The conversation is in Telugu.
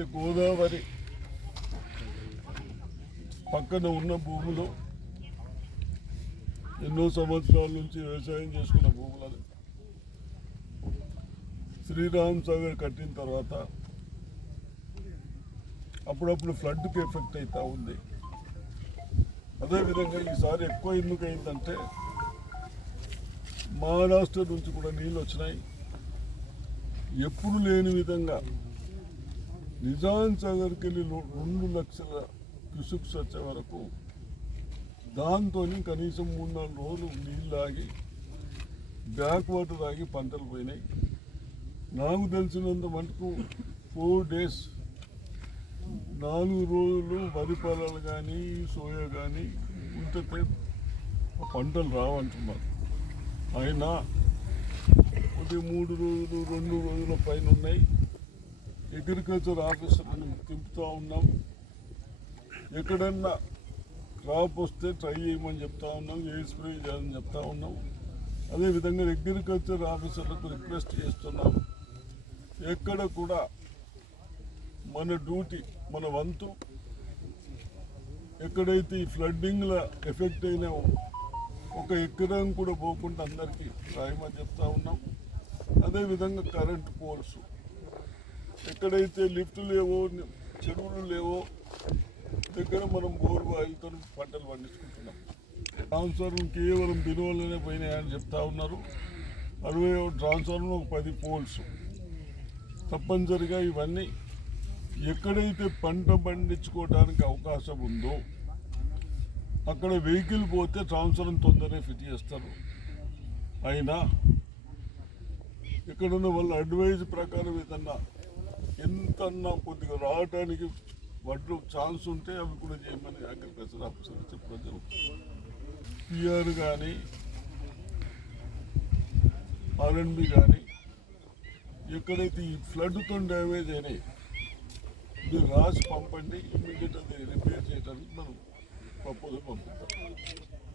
ఎక్కడైతే గోదావరి పక్కన ఉన్న భూములు ఎన్నో సంవత్సరాల నుంచి వ్యవసాయం చేసుకున్న భూములను శ్రీరామ్ సాగర్ కట్టిన తర్వాత అప్పుడప్పుడు ఫ్లడ్కి ఎఫెక్ట్ అవుతూ ఉంది. అదేవిధంగా ఈసారి ఎక్కువ ఎందుకు అయిందంటే మహారాష్ట్ర నుంచి కూడా నీళ్ళు వచ్చినాయి. ఎప్పుడు లేని విధంగా నిజాం సాగర్కి వెళ్ళి రెండు లక్షల క్యూసెక్స్ వచ్చే వరకు దాంతో కనీసం మూడు నాలుగు రోజులు నీళ్ళు ఆగి బ్యాక్ వాటర్ ఆగి పంటలు పోయినాయి. నాకు తెలిసినంత మటుకు ఫోర్ డేస్ నాలుగు రోజులు వరి పొలాలు కానీ సోయా కానీ ఉంటే పంటలు రావంటున్నారు. అయినా ఒకటి మూడు రోజులు రెండు రోజుల పైన ఉన్నాయి. అగ్రికల్చర్ ఆఫీసర్ని తింపుతూ ఉన్నాం. ఎక్కడన్నా క్రాప్ వస్తే ట్రై చేయమని చెప్తా ఉన్నాం ఏ స్ప్రే చేయాలని చెప్తా ఉన్నాం. అదేవిధంగా అగ్రికల్చర్ ఆఫీసర్లకు రిక్వెస్ట్ చేస్తున్నాం. ఎక్కడ కూడా మన డ్యూటీ మన వంతు ఎక్కడైతే ఈ ఫ్లడ్డింగ్ల ఎఫెక్ట్ అయిన ఒక ఎకరం కూడా పోకుండా అందరికీ రాయమని చెప్తా ఉన్నాం. అదేవిధంగా కరెంట్ పోల్స్. ఎక్కడైతే లిఫ్ట్ లేవో చెరువులు లేవో దగ్గర మనం బోర్ బాయిలతో పంటలు పండించుకుంటున్నాం. ట్రాన్స్ఫార్మర్ కేవలం దీనివల్లనే పోయినాయని చెప్తా ఉన్నారు. అరవై ట్రాన్స్ఫార్మర్ ఒక పది పోల్స్. తప్పనిసరిగా ఇవన్నీ ఎక్కడైతే పంట పండించుకోవడానికి అవకాశం ఉందో అక్కడ వెహికల్ పోతే ట్రాన్స్ఫార్మర్ తొందరగా ఫిట్ చేస్తారు. అయినా ఇక్కడున్న వాళ్ళ అడ్వైజ్ ప్రకారం ఏదన్నా ఎంతన్నా కొద్దిగా రావడానికి వడ్లు ఛాన్స్ ఉంటే అవి కూడా చేయమని అగ్రికల్చర్ ఆఫీసర్ చెప్పడం జరుగుతుంది. పిఆర్ కానీ ఆర్ఎన్బి కానీ ఎక్కడైతే ఈ ఫ్లడ్తో డ్యామేజ్ అయినాయి మీరు రాసి పంపండి ఇమ్మీడియట్ అది రిపేర్ చేయడానికి మనం ప్రపోజల్ పంపిస్తాం